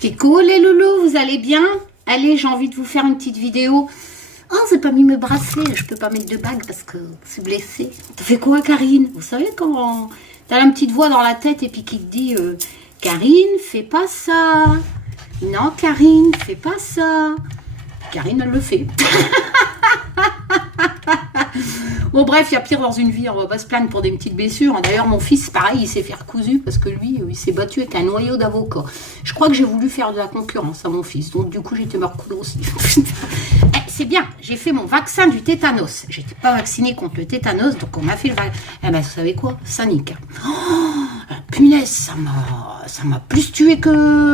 Coucou les loulous, vous allez bien? Allez, j'ai envie de vous faire une petite vidéo. Oh, j'ai pas mis mes bracelets, je peux pas mettre de bague parce que c'est blessé. T'as fait quoi, Karine? Vous savez quand t'as la petite voix dans la tête et puis qui te dit Karine, fais pas ça. Non, Karine, fais pas ça. Karine, elle le fait. Bon, bref, il y a pire dans une vie, on va pas se plaindre pour des petites blessures. D'ailleurs, mon fils, pareil, il s'est fait recousu parce que lui, il s'est battu avec un noyau d'avocat. Je crois que j'ai voulu faire de la concurrence à mon fils, donc du coup, j'étais me recoudre aussi. C'est bien, j'ai fait mon vaccin du tétanos. J'étais pas vaccinée contre le tétanos, donc on m'a fait le vaccin. Eh ben, vous savez quoi? Ça nique. Oh, punaise, ça m'a plus tué que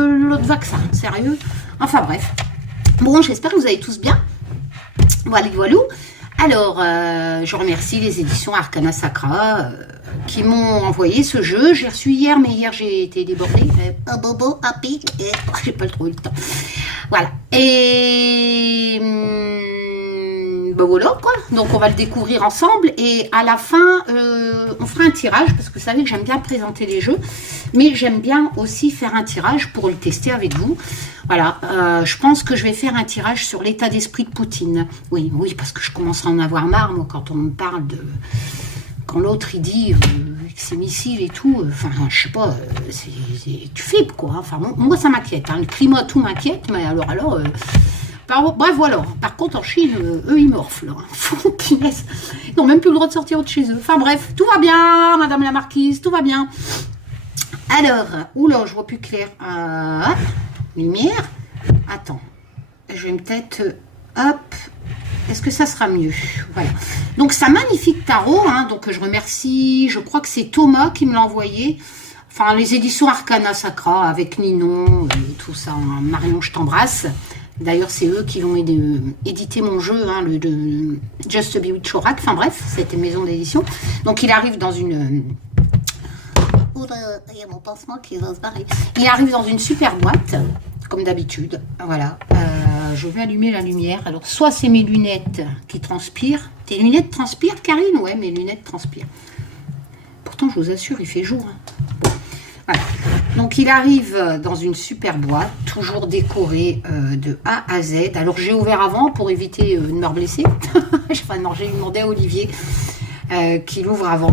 l'autre vaccin, sérieux. Enfin, bref. Bon, j'espère que vous allez tous bien. Voilà, voilà. Alors, je remercie les éditions Arcana Sacra qui m'ont envoyé ce jeu. J'ai reçu hier, mais hier j'ai été débordée. Un bobo, un pic, et j'ai pas trop eu le temps. Voilà. Et ben voilà quoi. Donc on va le découvrir ensemble. Et à la fin, on fera un tirage parce que vous savez que j'aime bien présenter les jeux, mais j'aime bien aussi faire un tirage pour le tester avec vous. Voilà, je pense que je vais faire un tirage sur l'état d'esprit de Poutine. Oui, parce que je commence à en avoir marre, moi, quand on me parle de... Quand l'autre, il dit que ses missiles et tout, enfin, je sais pas, tu flippes, quoi. Enfin, moi, ça m'inquiète. Hein. Le climat, tout m'inquiète, mais alors... bref, voilà. Par contre, en Chine, eux, ils morflent. Hein. Punaise. Ils n'ont même plus le droit de sortir de chez eux. Enfin, bref, tout va bien, madame la marquise, tout va bien. Alors, oula, je vois plus clair. Lumière. Attends, je vais peut-être... hop, est-ce que ça sera mieux? Voilà. Donc, c'est un magnifique tarot. Hein, donc, je remercie... Je crois que c'est Thomas qui me l'a envoyé. Enfin, les éditions Arcana Sacra avec Ninon, tout ça. Hein. Marion, je t'embrasse. D'ailleurs, c'est eux qui l'ont édité mon jeu, hein, le Just Be With Chorak. Enfin, bref, c'était maison d'édition. Donc, il arrive dans une... Il y a mon pansement qui va se barrer. Il arrive dans une super boîte, comme d'habitude. Voilà. Je vais allumer la lumière. Alors, soit c'est mes lunettes qui transpirent. Tes lunettes transpirent, Karine? Ouais, mes lunettes transpirent. Pourtant, je vous assure, il fait jour. Hein. Bon. Voilà. Donc, il arrive dans une super boîte, toujours décorée de A à Z. Alors, j'ai ouvert avant pour éviter de me blesser. Enfin, non, j'ai demandé à Olivier qu'il ouvre avant.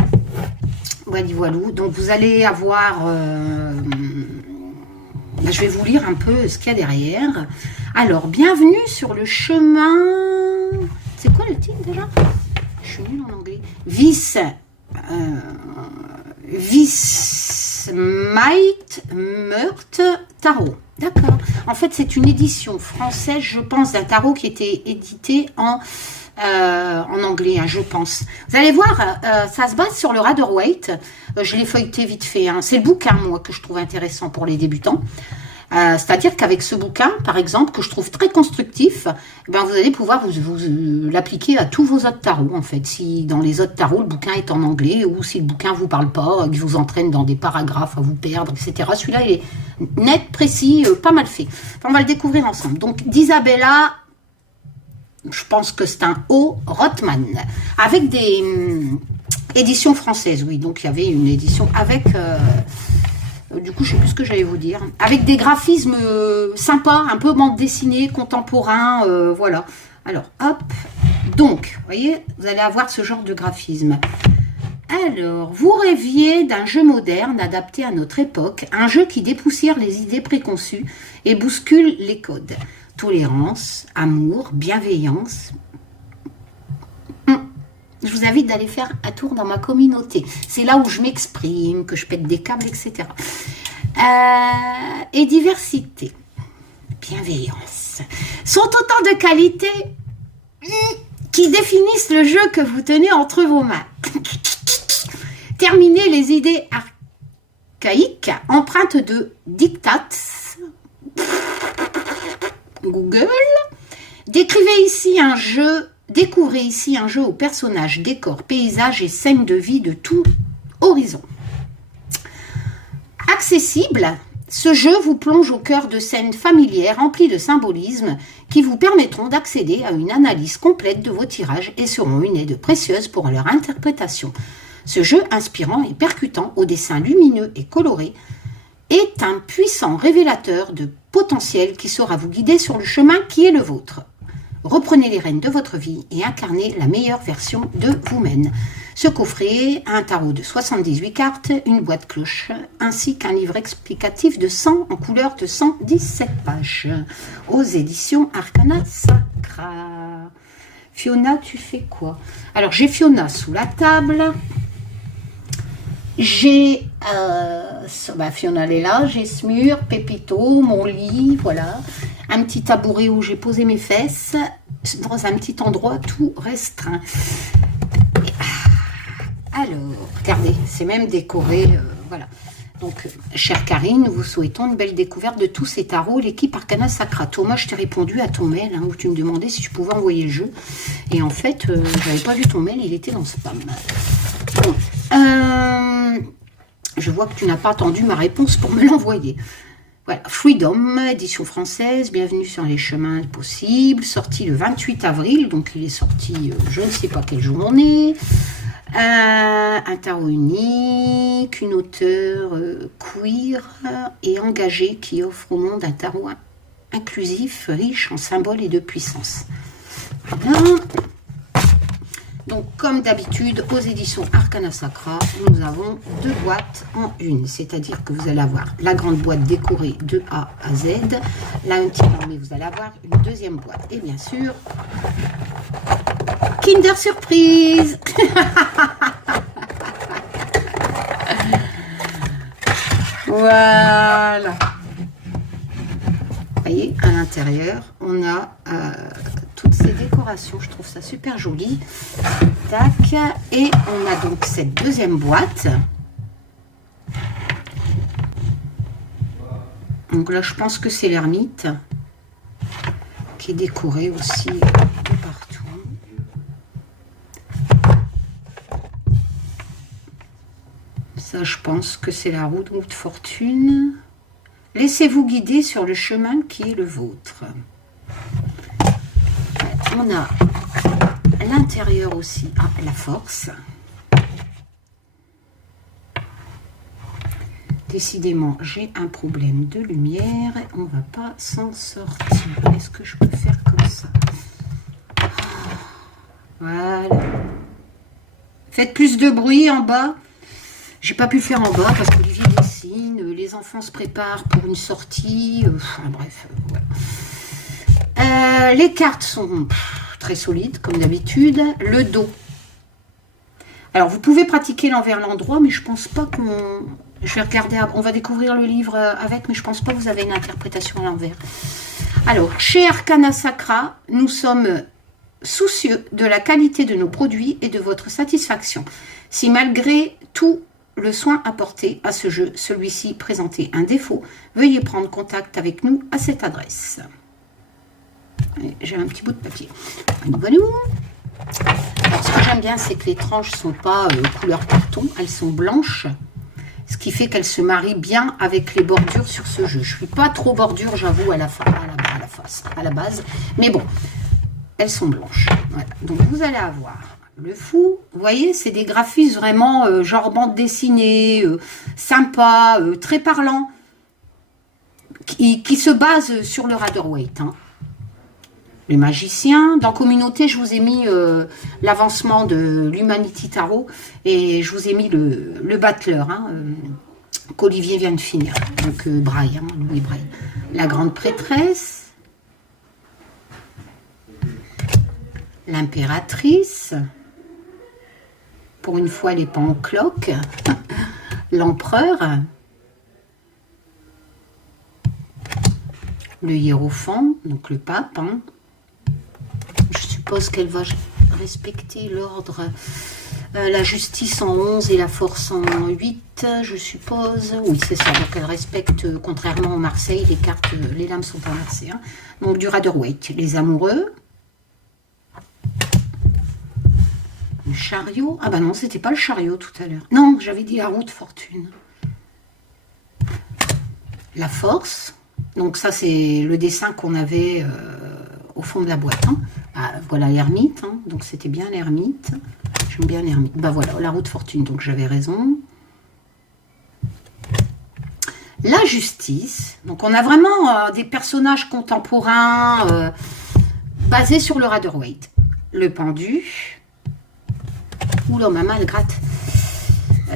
Voilà. Donc, vous allez avoir... je vais vous lire un peu ce qu'il y a derrière. Alors, bienvenue sur le chemin... C'est quoi le titre déjà? Je suis nulle en anglais. Might Meurt Tarot. D'accord. En fait, c'est une édition française, je pense, d'un tarot qui était édité en anglais, hein, je pense. Vous allez voir, ça se base sur le Rider-Waite. Je l'ai feuilleté vite fait. Hein. C'est le bouquin, moi, que je trouve intéressant pour les débutants. C'est-à-dire qu'avec ce bouquin, par exemple, que je trouve très constructif, ben, vous allez pouvoir vous l'appliquer à tous vos autres tarots, en fait. Si dans les autres tarots, le bouquin est en anglais, ou si le bouquin ne vous parle pas, qu'il vous entraîne dans des paragraphes à vous perdre, etc. Celui-là, il est net, précis, pas mal fait. Enfin, on va le découvrir ensemble. Donc, d'Isabella... Je pense que c'est un O. Rothman, avec des éditions françaises, oui. Donc, il y avait une édition avec... du coup, je ne sais plus ce que j'allais vous dire. Avec des graphismes sympas, un peu bande dessinée, contemporain, voilà. Alors, hop. Donc, vous voyez, vous allez avoir ce genre de graphisme. Alors, vous rêviez d'un jeu moderne adapté à notre époque, un jeu qui dépoussière les idées préconçues et bouscule les codes. Tolérance, amour, bienveillance. Je vous invite d'aller faire un tour dans ma communauté. C'est là où je m'exprime, que je pète des câbles, etc. Et diversité, bienveillance, sont autant de qualités qui définissent le jeu que vous tenez entre vos mains. Terminez les idées archaïques, empreintes de diktats. Google. Découvrez ici un jeu aux personnages, décors, paysages et scènes de vie de tout horizon. Accessible, ce jeu vous plonge au cœur de scènes familières remplies de symbolisme qui vous permettront d'accéder à une analyse complète de vos tirages et seront une aide précieuse pour leur interprétation. Ce jeu inspirant et percutant, au dessin lumineux et coloré, est un puissant révélateur de potentiel qui saura vous guider sur le chemin qui est le vôtre. Reprenez les rênes de votre vie et incarnez la meilleure version de vous-même. Ce coffret a un tarot de 78 cartes, une boîte cloche, ainsi qu'un livre explicatif de 100 en couleur de 117 pages, aux éditions Arcana Sacra. Fiona, tu fais quoi? Alors, j'ai Fiona sous la table. J'ai Fiona elle est là, j'ai ce mur, Pépito, mon lit, voilà. Un petit tabouret où j'ai posé mes fesses, dans un petit endroit tout restreint. Alors, regardez, c'est même décoré, voilà. Donc, chère Karine, nous vous souhaitons une belle découverte de tous ces tarots, l'équipe Arcana Sacra. Thomas, je t'ai répondu à ton mail, où tu me demandais si tu pouvais envoyer le jeu. Et en fait, je n'avais pas vu ton mail, il était dans spam. Bon, je vois que tu n'as pas attendu ma réponse pour me l'envoyer. Voilà, Freedom, édition française, bienvenue sur les chemins possibles, sorti le 28 avril, donc il est sorti, je ne sais pas quelle journée. Un tarot unique, une auteure queer et engagée qui offre au monde un tarot inclusif, riche en symboles et de puissance. Voilà. Donc, comme d'habitude, aux éditions Arcana Sacra, nous avons 2 boîtes en une. C'est-à-dire que vous allez avoir la grande boîte décorée de A à Z. Là, un petit peu, mais vous allez avoir une deuxième boîte. Et bien sûr, Kinder Surprise. Voilà. Vous voyez, à l'intérieur, on a toutes ces décorations. Je trouve ça super joli. Tac. Et on a donc cette deuxième boîte. Donc là, je pense que c'est l'ermite qui est décorée aussi de partout. Ça, je pense que c'est la roue de fortune. Laissez-vous guider sur le chemin qui est le vôtre. On a à l'intérieur aussi la force. Décidément, j'ai un problème de lumière. On ne va pas s'en sortir. Est-ce que je peux faire comme ça? Voilà. Faites plus de bruit en bas. J'ai pas pu le faire en bas parce qu'Olivier dessine, les enfants se préparent pour une sortie, bref, voilà. Les cartes sont très solides, comme d'habitude. Le dos. Alors, vous pouvez pratiquer l'envers l'endroit, mais je pense pas qu'on... Je vais regarder, on va découvrir le livre avec, mais je pense pas que vous avez une interprétation à l'envers. Alors, chez Arcana Sacra, nous sommes soucieux de la qualité de nos produits et de votre satisfaction. Si malgré tout le soin apporté à ce jeu, celui-ci présentait un défaut, veuillez prendre contact avec nous à cette adresse. J'ai un petit bout de papier. Voilà. Alors, ce que j'aime bien, c'est que les tranches ne sont pas couleur carton, elles sont blanches, ce qui fait qu'elles se marient bien avec les bordures sur ce jeu. Je ne suis pas trop bordure, j'avoue, à la base, mais bon, elles sont blanches. Voilà. Donc, vous allez avoir le fou, vous voyez, c'est des graphismes vraiment genre bande dessinée, sympa, très parlant, qui se base sur le Rider-Waite. Hein. Le magicien, dans Communauté, je vous ai mis l'avancement de l'Humanity Tarot et je vous ai mis le battleur, hein, qu'Olivier vient de finir. Donc Braille, hein, Louis Braille. La grande prêtresse, l'impératrice. Pour une fois, elle n'est pas en cloque. L'empereur. Le hiérophant, donc le pape. Hein. Je suppose qu'elle va respecter l'ordre. La justice en 11 et la force en 8, je suppose. Oui, c'est ça. Donc elle respecte, contrairement au Marseille, les cartes, les lames sont pas inversées. Hein. Donc du Rider-Waite. Les amoureux. Le chariot. Ah bah non, c'était pas le chariot tout à l'heure. Non, j'avais dit la roue de fortune. La force. Donc ça, c'est le dessin qu'on avait au fond de la boîte. Hein. Ah, voilà l'ermite. Hein. Donc c'était bien l'ermite. J'aime bien l'ermite. Bah voilà, la roue de fortune. Donc j'avais raison. La justice. Donc, on a vraiment des personnages contemporains basés sur le Rider-Waite. Le pendu. Oula, maman, elle gratte.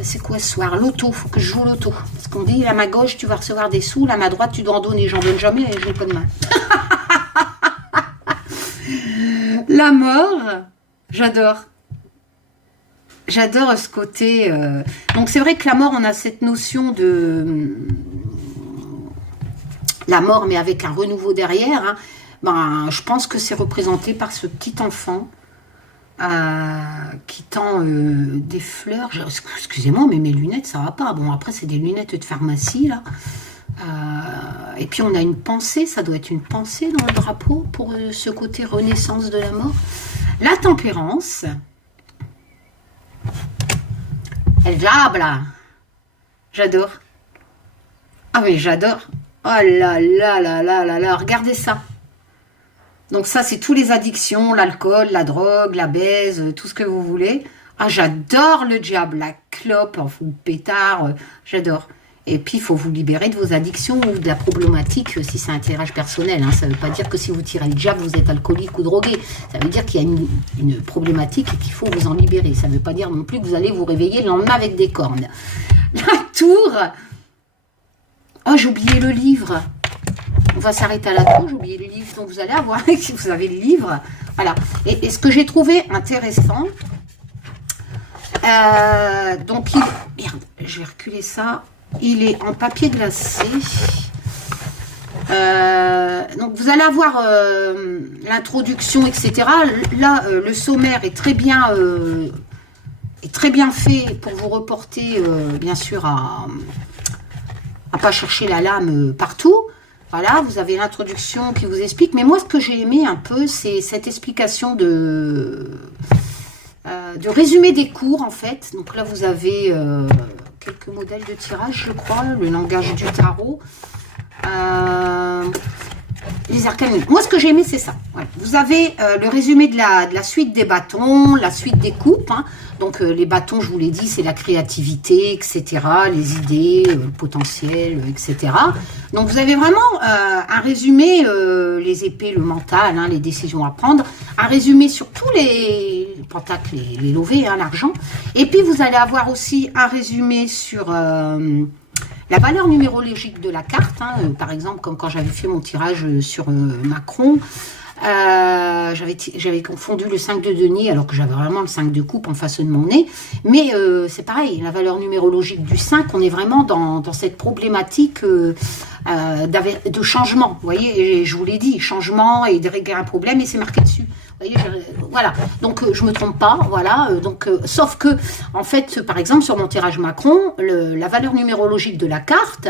C'est quoi ce soir? L'auto, faut que je joue l'auto. Parce qu'on dit, la main gauche, tu vas recevoir des sous, la main droite, tu dois en donner. J'en donne jamais, je n'ai pas de main. La mort, j'adore. J'adore ce côté. Donc, c'est vrai que la mort, on a cette notion de la mort, mais avec un renouveau derrière. Hein. Ben, je pense que c'est représenté par ce petit enfant. Qui tend des fleurs. Excusez-moi, mais mes lunettes, ça va pas. Bon, après, c'est des lunettes de pharmacie, là. Et puis, on a une pensée. Ça doit être une pensée dans le drapeau pour ce côté renaissance de la mort. La tempérance. El diable. J'adore. Ah, mais j'adore. Oh là là là là là là. Regardez ça. Donc ça, c'est tous les addictions, l'alcool, la drogue, la baise, tout ce que vous voulez. Ah, j'adore le diable, la clope, enfin, le pétard, j'adore. Et puis, il faut vous libérer de vos addictions ou de la problématique si c'est un tirage personnel. Hein. Ça ne veut pas dire que si vous tirez le diable, vous êtes alcoolique ou drogué. Ça veut dire qu'il y a une problématique et qu'il faut vous en libérer. Ça ne veut pas dire non plus que vous allez vous réveiller le lendemain avec des cornes. La tour. Oh, j'ai oublié le livre. On va s'arrêter à la tour, j'ai oublié le livre, donc vous allez avoir, si vous avez le livre, voilà. Et ce que j'ai trouvé intéressant, donc merde, je vais reculer ça, il est en papier glacé, donc vous allez avoir l'introduction, etc. Là, le sommaire est très bien fait pour vous reporter, bien sûr, à pas chercher la lame partout. Voilà, vous avez l'introduction qui vous explique. Mais moi, ce que j'ai aimé un peu, c'est cette explication de résumé des cours, en fait. Donc là, vous avez quelques modèles de tirage, je crois. Le langage du tarot. Les arcanes. Moi, ce que j'ai aimé, c'est ça. Voilà. Vous avez le résumé de la suite des bâtons, la suite des coupes. Hein. Donc, les bâtons, je vous l'ai dit, c'est la créativité, etc., les idées, le potentiel, etc. Donc, vous avez vraiment un résumé, les épées, le mental, hein, les décisions à prendre, un résumé sur tous les pentacles, les lovés, hein, l'argent. Et puis, vous allez avoir aussi un résumé sur la valeur numérologique de la carte. Hein, par exemple, comme quand j'avais fait mon tirage sur Macron, j'avais confondu le 5 de denier alors que j'avais vraiment le 5 de coupe en face de mon nez. Mais c'est pareil, la valeur numérologique du 5, on est vraiment dans cette problématique de changement. Vous voyez, et je vous l'ai dit, changement et de régler un problème et c'est marqué dessus. Vous voyez, voilà, donc je me trompe pas, voilà, donc sauf que, en fait, par exemple, sur mon tirage Macron, la valeur numérologique de la carte,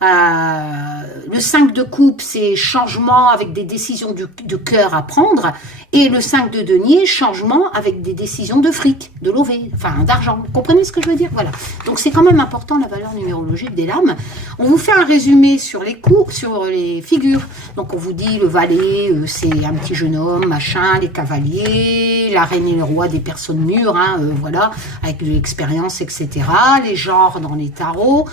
le 5 de coupe, c'est changement avec des décisions de cœur à prendre, et le 5 de denier, changement avec des décisions de fric, de lové, enfin d'argent. Vous comprenez ce que je veux dire? Voilà. Donc c'est quand même important la valeur numérologique des lames. On vous fait un résumé sur les coups, sur les figures. Donc on vous dit le valet, c'est un petit jeune homme, machin, les cavaliers, la reine et le roi des personnes mûres, hein, voilà, avec de l'expérience, etc. Les genres dans les tarots.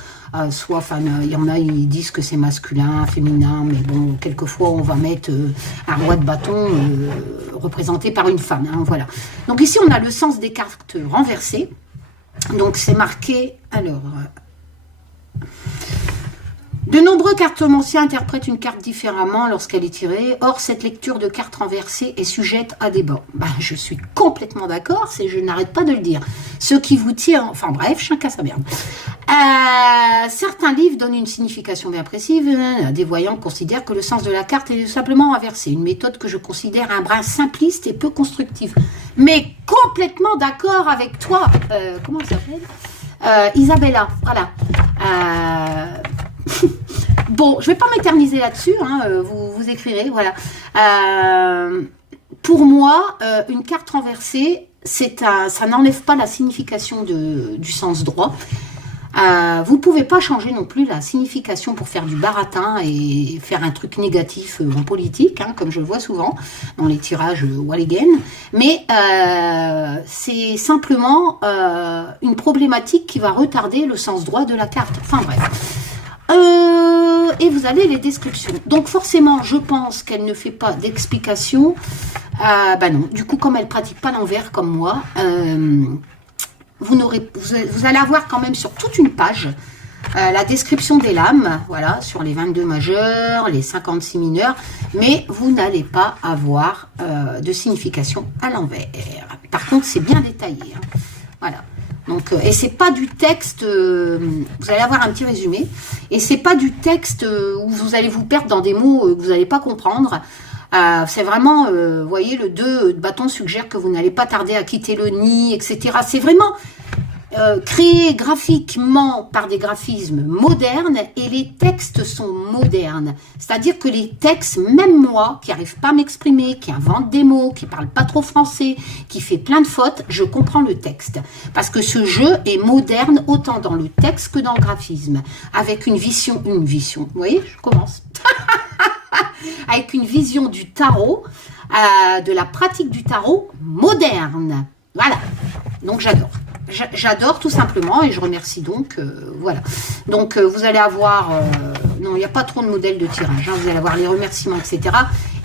Soit, enfin, il y en a, ils disent que c'est masculin, féminin, mais bon, quelquefois, on va mettre un roi de bâton représenté par une femme, hein, voilà. Donc ici, on a le sens des cartes renversées. Donc, c'est marqué, alors... De nombreux cartomanciens interprètent une carte différemment lorsqu'elle est tirée. Or, cette lecture de carte renversée est sujette à débat. Ben, je suis complètement d'accord, je n'arrête pas de le dire. Ceux qui vous tirent, enfin bref, chacun sa merde. Certains livres donnent une signification bien précise. Des voyants considèrent que le sens de la carte est simplement inversé. Une méthode que je considère un brin simpliste et peu constructive. Mais complètement d'accord avec toi. Comment elle s'appelle Isabella, voilà. Bon, je ne vais pas m'éterniser là-dessus, hein, vous écrirez, voilà. Pour moi, une carte renversée, ça n'enlève pas la signification du sens droit. Vous ne pouvez pas changer non plus la signification pour faire du baratin et faire un truc négatif en politique, hein, comme je le vois souvent dans les tirages Walligen. Mais c'est simplement une problématique qui va retarder le sens droit de la carte. Enfin bref. Et vous avez les descriptions. Donc forcément, je pense qu'elle ne fait pas d'explication. Bah non, du coup, comme elle ne pratique pas l'envers comme moi, vous allez avoir quand même sur toute une page la description des lames, voilà, sur les 22 majeurs, les 56 mineurs, mais vous n'allez pas avoir de signification à l'envers. Par contre, c'est bien détaillé, hein. Voilà. Donc, et c'est pas du texte, vous allez avoir un petit résumé, et c'est pas du texte où vous allez vous perdre dans des mots que vous n'allez pas comprendre. C'est vraiment, vous voyez, le 2 de bâton suggère que vous n'allez pas tarder à quitter le nid, etc. C'est vraiment créé graphiquement par des graphismes modernes, et les textes sont modernes. C'est-à-dire que les textes, même moi, qui n'arrive pas à m'exprimer, qui invente des mots, qui parle pas trop français, qui fait plein de fautes, je comprends le texte. Parce que ce jeu est moderne autant dans le texte que dans le graphisme. Avec une vision, vous voyez, je commence. Avec une vision du tarot, de la pratique du tarot moderne. Voilà. Donc j'adore. J'adore tout simplement, et je remercie donc, voilà. Donc vous allez avoir, non, il n'y a pas trop de modèles de tirage, hein, vous allez avoir les remerciements, etc.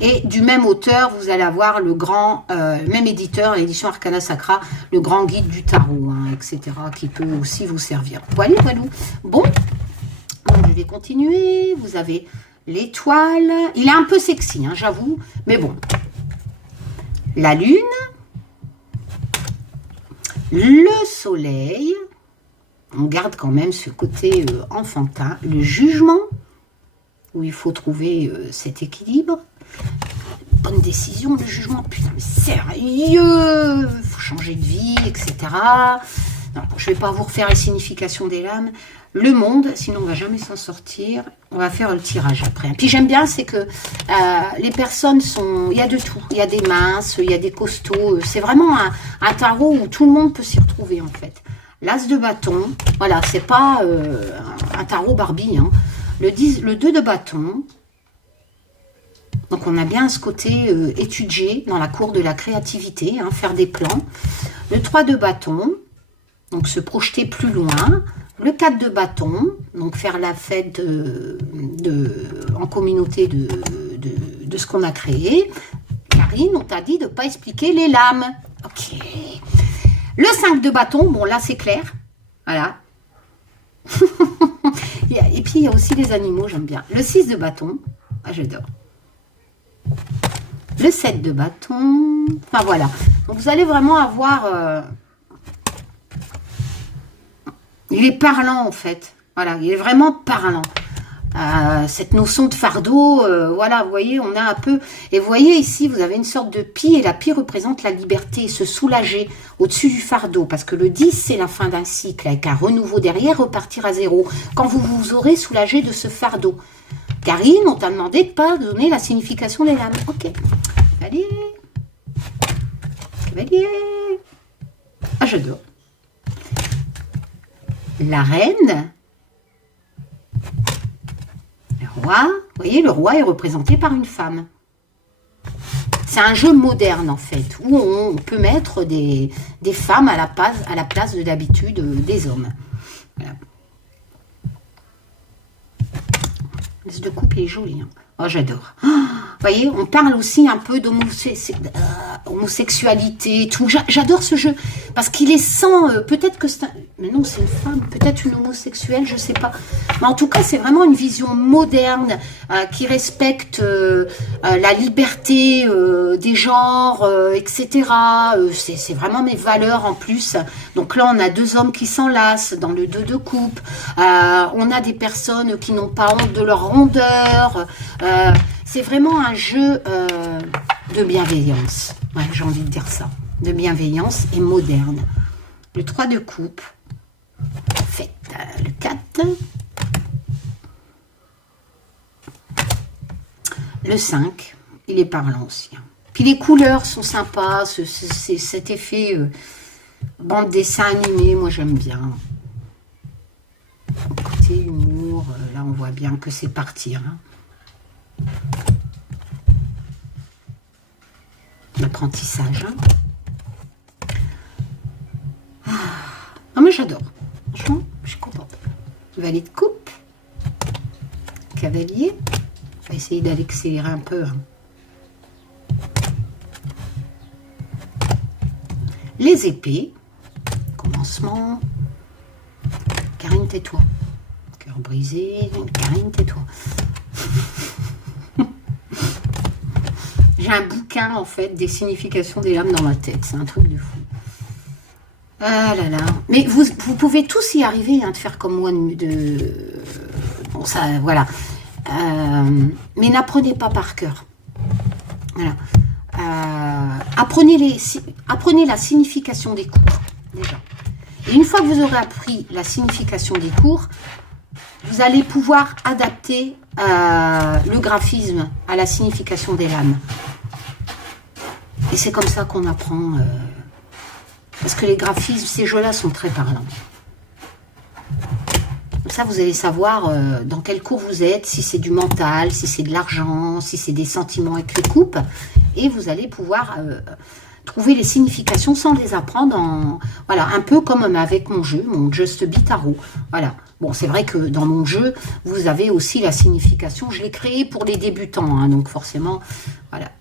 Et du même auteur, vous allez avoir le grand, même éditeur, l'édition Arcana Sacra, le grand guide du tarot, hein, etc. qui peut aussi vous servir. Voilà, voilà. Bon, donc, je vais continuer. Vous avez l'étoile. Il est un peu sexy, hein, j'avoue, mais bon. La lune. Le soleil, on garde quand même ce côté enfantin, le jugement, où il faut trouver cet équilibre. Bonne décision, le jugement, putain, mais sérieux, il faut changer de vie, etc. Non, je ne vais pas vous refaire les significations des lames. Le monde, sinon on ne va jamais s'en sortir. On va faire le tirage après. Puis j'aime bien, c'est que les personnes sont... Il y a de tout. Il y a des minces, il y a des costauds. C'est vraiment un tarot où tout le monde peut s'y retrouver en fait. L'as de bâton, voilà, c'est pas un tarot Barbie. Hein. Le 2 de bâton. Donc on a bien ce côté étudier dans la cour de la créativité, hein, faire des plans. Le 3 de bâton, donc se projeter plus loin. Le 4 de bâton, donc faire la fête en communauté de ce qu'on a créé. Karine, on t'a dit de ne pas expliquer les lames. Ok. Le 5 de bâton, bon là c'est clair. Voilà. Et puis il y a aussi les animaux, j'aime bien. Le 6 de bâton, ah, j'adore. Le 7 de bâton, enfin voilà. Donc vous allez vraiment avoir... il est parlant en fait, voilà, il est vraiment parlant. Cette notion de fardeau, voilà, vous voyez, on a un peu... Et vous voyez ici, vous avez une sorte de pie, et la pie représente la liberté, se soulager au-dessus du fardeau, parce que le 10, c'est la fin d'un cycle, avec un renouveau derrière, repartir à zéro, quand vous vous aurez soulagé de ce fardeau. Karine, on t'a demandé de ne pas donner la signification des lames. Ok. Allez. Allez. Ah, j'adore. La reine, le roi, vous voyez, le roi est représenté par une femme. C'est un jeu moderne en fait, où on peut mettre des femmes à la place de d'habitude des hommes. Voilà. L'as de coupe est joli. Hein. Oh, j'adore. Oh, vous voyez, on parle aussi un peu d'homosexualité, tout. J'adore ce jeu, parce qu'il est sans... peut-être que c'est un... Mais non, c'est une femme, peut-être une homosexuelle, je ne sais pas. Mais en tout cas, c'est vraiment une vision moderne qui respecte la liberté des genres, etc. C'est vraiment mes valeurs en plus. Donc là, on a 2 hommes qui s'enlacent dans le 2 de coupe. On a des personnes qui n'ont pas honte de leur rondeur. C'est vraiment un jeu de bienveillance. Ouais, j'ai envie de dire ça. De bienveillance et moderne. Le 3 de coupe. Faites le 4. Le 5. Il est parlant aussi. Puis les couleurs sont sympas. C'est cet effet bande dessin animé. Moi, j'aime bien. Côté humour. Là, on voit bien que c'est partir. Hein. L'apprentissage. Hein. Ah, mais j'adore. Franchement, je suis contente. Valet de coupe. cavalier. On va essayer d'accélérer un peu. Hein. Les épées. Commencement. Karine, tais-toi. Cœur brisé. Karine, tais-toi. J'ai un bouquin, en fait, des significations des lames dans ma tête. C'est un truc de fou. Ah là là. Mais vous pouvez tous y arriver, hein, de faire comme moi. Bon, ça, voilà. Mais n'apprenez pas par cœur. Voilà. Apprenez la signification des cours, déjà. Et une fois que vous aurez appris la signification des cours, vous allez pouvoir adapter le graphisme à la signification des lames. Et c'est comme ça qu'on apprend. Parce que les graphismes, ces jeux-là sont très parlants. Comme ça, vous allez savoir dans quel cours vous êtes, si c'est du mental, si c'est de l'argent, si c'est des sentiments avec les coupes. Et vous allez pouvoir trouver les significations sans les apprendre. Voilà, un peu comme avec mon jeu, mon Just Be Tarot. Voilà. Bon, c'est vrai que dans mon jeu, vous avez aussi la signification. Je l'ai créé pour les débutants, hein, donc forcément, voilà.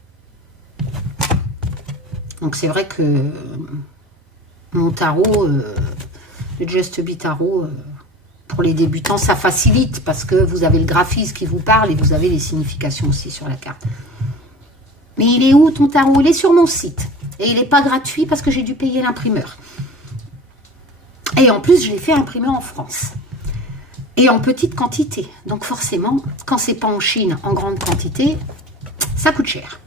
Donc c'est vrai que mon tarot, le Just Be Tarot, pour les débutants, ça facilite parce que vous avez le graphisme qui vous parle et vous avez les significations aussi sur la carte. Mais il est où ton tarot? Il est sur mon site. Et il n'est pas gratuit parce que j'ai dû payer l'imprimeur. Et en plus, je l'ai fait imprimer en France. Et en petite quantité. Donc forcément, quand c'est pas en Chine, en grande quantité, ça coûte cher.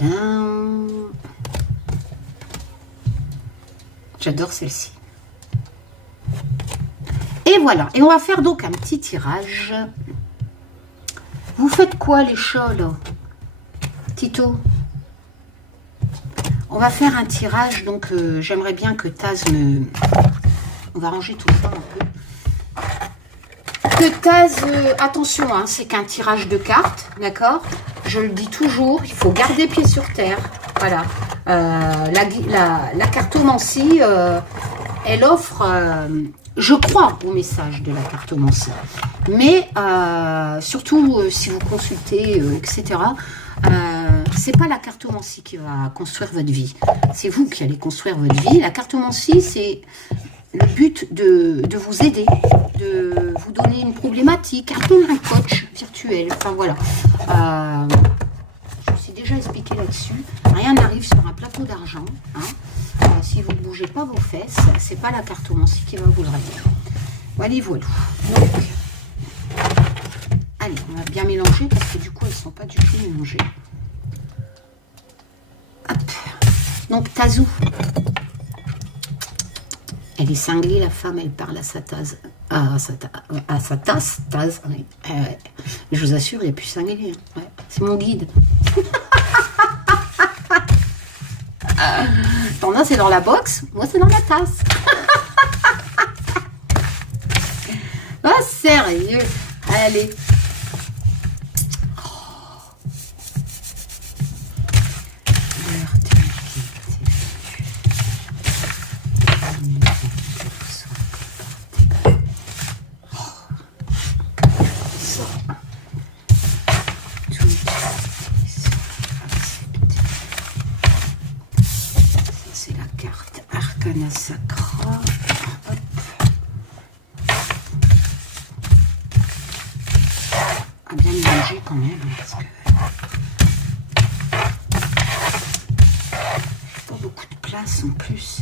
Voilà. J'adore celle-ci. Et voilà. Et on va faire donc un petit tirage. Vous faites quoi les chats là, Tito? On va faire un tirage. Donc j'aimerais bien que Taz me... On va ranger tout ça un peu. Que Taz... attention, hein, c'est qu'un tirage de cartes. D'accord? Je le dis toujours, il faut garder pied sur terre. Voilà. La cartomancie, elle offre, je crois au message de la cartomancie. Mais surtout, si vous consultez, etc., c'est pas la cartomancie qui va construire votre vie. C'est vous qui allez construire votre vie. La cartomancie, c'est le but de vous aider, de vous donner une problématique, un coach virtuel. Enfin voilà. Je me suis déjà expliqué là-dessus. Rien n'arrive sur un plateau d'argent. Hein. Si vous ne bougez pas vos fesses, c'est pas la cartomancie qui va vous le régler. Voilà, voilà. Donc, allez, on va bien mélanger parce que du coup, elles ne sont pas du tout mélangées. Hop. Donc, Tazou. Elle est cinglée, la femme, elle parle à sa tasse. À sa tasse, oui. Je vous assure, elle est plus cinglée. Hein. Ouais. C'est mon guide. T'en as, c'est dans la box. Moi, c'est dans la tasse. Ah, sérieux. Allez. Sacra. Hop. À bien mélanger quand même, parce que pas beaucoup de place en plus.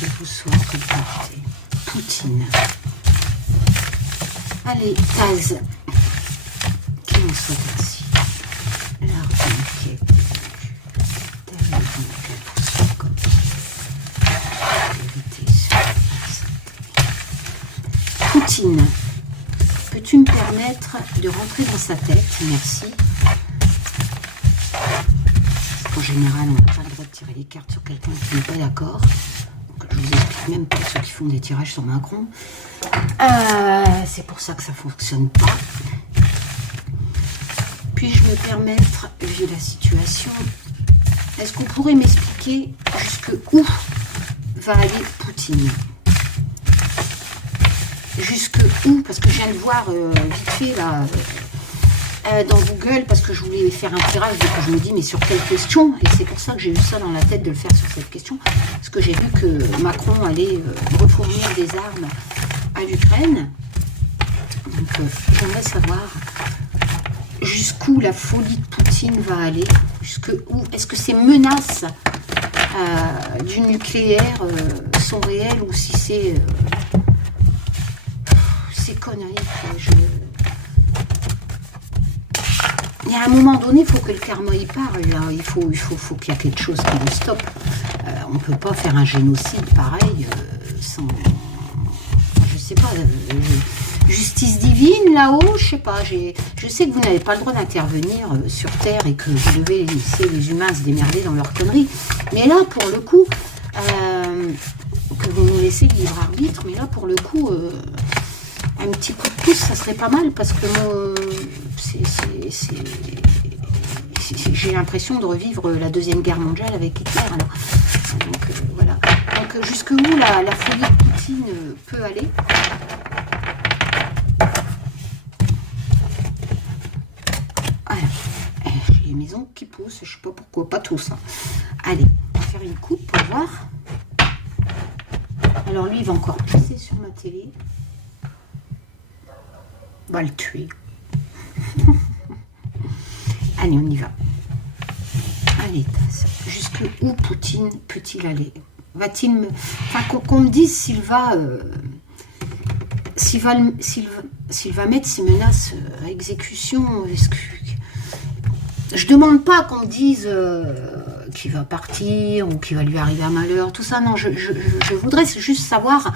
Que vous soit récolté. Poutine. Allez, Taz. On soit ainsi. L'art d'enquête. Tellement qu'elle soit comme vérité sur la santé. Poutine, peux-tu me permettre de rentrer dans sa tête? Merci. Parce qu'en général, on n'a pas le droit de tirer les cartes sur quelqu'un qui n'est pas d'accord. Donc, je vous explique même pas ceux qui font des tirages sur Macron. C'est pour ça que ça ne fonctionne pas. Puis-je me permettre, vu la situation, est-ce qu'on pourrait m'expliquer jusqu'où va aller Poutine? Jusqu'où? Parce que je viens de voir vite fait là, dans Google, parce que je voulais faire un tirage, donc je me dis, mais sur quelle question? Et c'est pour ça que j'ai eu ça dans la tête de le faire sur cette question, parce que j'ai vu que Macron allait refournir des armes à l'Ukraine. Donc j'aimerais savoir jusqu'où la folie de Poutine va aller, jusqu'où est-ce que ces menaces du nucléaire sont réelles, ou si c'est ces conneries, quoi. Il y a un moment donné, il faut que le karma y parle. Là. Il faut qu'il y ait quelque chose qui le stoppe. On ne peut pas faire un génocide pareil sans... Je sais pas... justice divine là-haut, je sais pas. Je sais que vous n'avez pas le droit d'intervenir sur Terre et que vous devez laisser les humains se démerder dans leurs conneries. Mais là, pour le coup, que vous nous laissez libre arbitre, mais là, pour le coup... un petit coup de pouce, ça serait pas mal, parce que j'ai l'impression de revivre la Deuxième Guerre mondiale avec Hitler. Alors. Donc voilà. Donc jusqu'où la folie de Poutine peut aller. Voilà. J'ai les maisons qui poussent, je sais pas pourquoi, pas tous. Hein. Allez, on va faire une coupe pour voir. Alors lui, il va encore pisser sur ma télé. Va le tuer. Allez, on y va. Allez, jusqu'où Poutine peut-il aller? Va-t-il me... Enfin, qu'on me dise s'il va... s'il va mettre ses menaces à exécution. Je demande pas qu'on me dise qu'il va partir ou qu'il va lui arriver un malheur. Tout ça, non. Je voudrais juste savoir...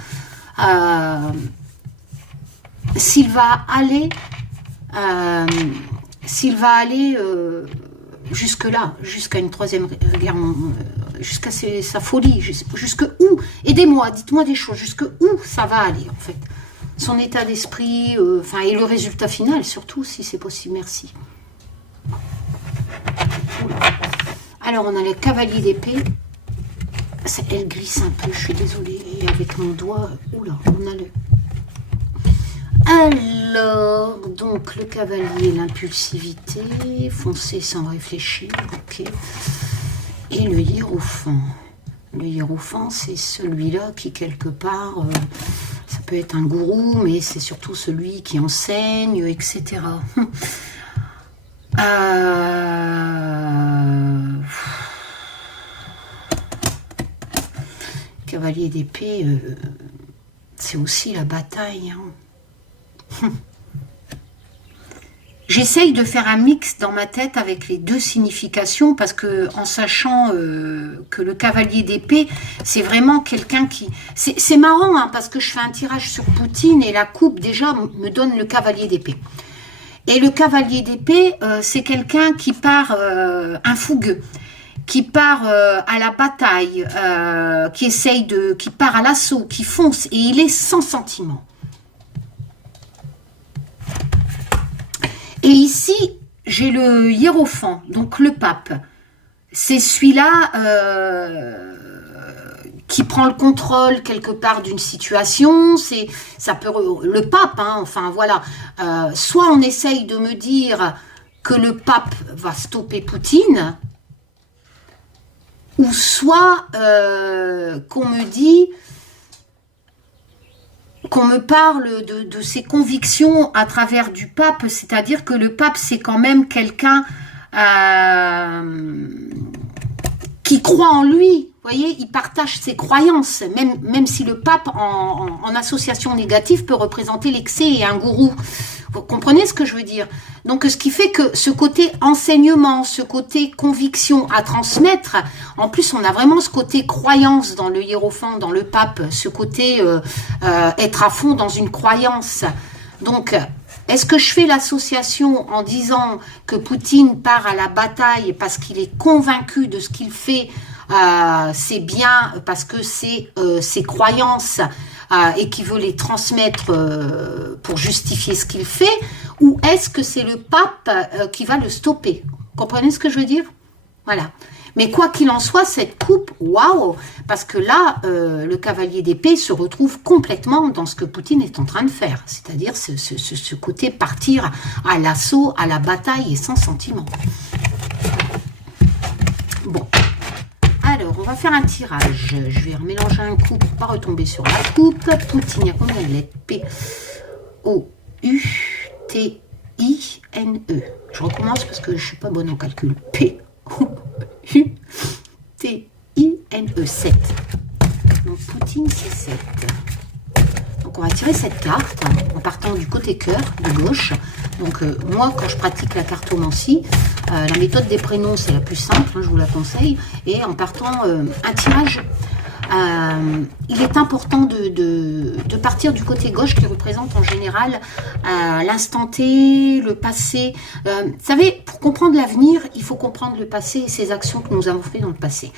s'il va aller jusque-là, jusqu'à une troisième guerre, jusqu'à sa folie, jusque où? Aidez-moi, dites-moi des choses, jusque où ça va aller en fait? Son état d'esprit, enfin, et le résultat final surtout, si c'est possible, merci. Oula. Alors on a le cavalier d'épée, elle glisse un peu, je suis désolée, et avec mon doigt, oula, on a le... Alors, donc, le cavalier, l'impulsivité, foncer sans réfléchir, ok. Et le hiérophant. Le hiérophant, c'est celui-là qui, quelque part, ça peut être un gourou, mais c'est surtout celui qui enseigne, etc. Cavalier d'épée, c'est aussi la bataille, hein. J'essaye de faire un mix dans ma tête avec les deux significations, parce que en sachant que le cavalier d'épée, c'est vraiment quelqu'un qui... C'est marrant, hein, parce que je fais un tirage sur Poutine et la coupe déjà me donne le cavalier d'épée. Et le cavalier d'épée, c'est quelqu'un qui part un fougueux, qui part à la bataille, qui part à l'assaut, qui fonce, et il est sans sentiment. Et ici, j'ai le hiérophant, donc le pape. C'est celui-là qui prend le contrôle quelque part d'une situation. Ça peut le pape, hein, enfin voilà. Soit on essaye de me dire que le pape va stopper Poutine, ou soit qu'on me dit... qu'on me parle de ses convictions à travers du pape, c'est-à-dire que le pape, c'est quand même quelqu'un qui croit en lui. Vous voyez, il partage ses croyances, même si le pape, en association négative, peut représenter l'excès et un gourou. Vous comprenez ce que je veux dire? Donc, ce qui fait que ce côté enseignement, ce côté conviction à transmettre, en plus, on a vraiment ce côté croyance dans le hiérophant, dans le pape, ce côté être à fond dans une croyance. Donc, est-ce que je fais l'association en disant que Poutine part à la bataille parce qu'il est convaincu de ce qu'il fait, c'est bien parce que c'est ses croyances et qu'il veut les transmettre pour justifier ce qu'il fait, ou est-ce que c'est le pape qui va le stopper? Comprenez ce que je veux dire? Voilà. Mais quoi qu'il en soit, cette coupe, waouh, parce que là, le cavalier d'épée se retrouve complètement dans ce que Poutine est en train de faire, c'est-à-dire ce côté partir à l'assaut, à la bataille et sans sentiment. Bon, alors on va faire un tirage. Je vais remélanger un coup pour ne pas retomber sur la coupe. Poutine, il y a combien de lettres? P-O-U-T-I-N-E. Je recommence parce que je ne suis pas bonne en calcul. P-O-U-T-I-N-E, 7. Donc Poutine, c'est 7. Donc on va tirer cette carte en partant du côté cœur, de gauche. Donc moi, quand je pratique la cartomancie, la méthode des prénoms, c'est la plus simple, hein, je vous la conseille. Et en partant un tirage, il est important de partir du côté gauche qui représente en général l'instant T, le passé. Vous savez, pour comprendre l'avenir, il faut comprendre le passé et ces actions que nous avons faites dans le passé.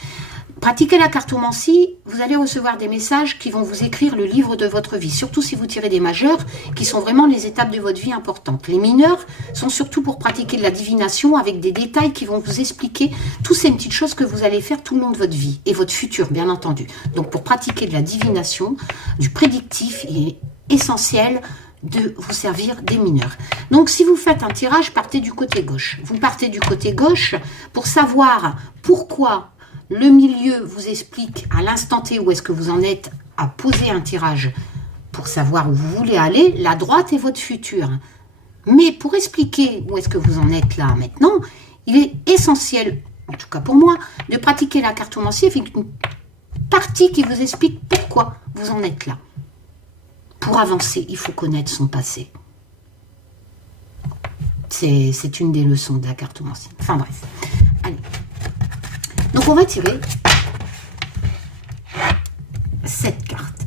Pratiquez la cartomancie, vous allez recevoir des messages qui vont vous écrire le livre de votre vie, surtout si vous tirez des majeurs, qui sont vraiment les étapes de votre vie importantes. Les mineurs sont surtout pour pratiquer de la divination avec des détails qui vont vous expliquer toutes ces petites choses que vous allez faire tout le long de votre vie et votre futur, bien entendu. Donc pour pratiquer de la divination, du prédictif, il est essentiel de vous servir des mineurs. Donc si vous faites un tirage, partez du côté gauche. Vous partez du côté gauche pour savoir pourquoi le milieu vous explique à l'instant T où est-ce que vous en êtes à poser un tirage pour savoir où vous voulez aller. La droite est votre futur. Mais pour expliquer où est-ce que vous en êtes là maintenant, il est essentiel, en tout cas pour moi, de pratiquer la cartomancie avec une partie qui vous explique pourquoi vous en êtes là. Pour avancer, il faut connaître son passé. C'est une des leçons de la cartomancie. Enfin bref. Allez. Donc on va tirer cette carte.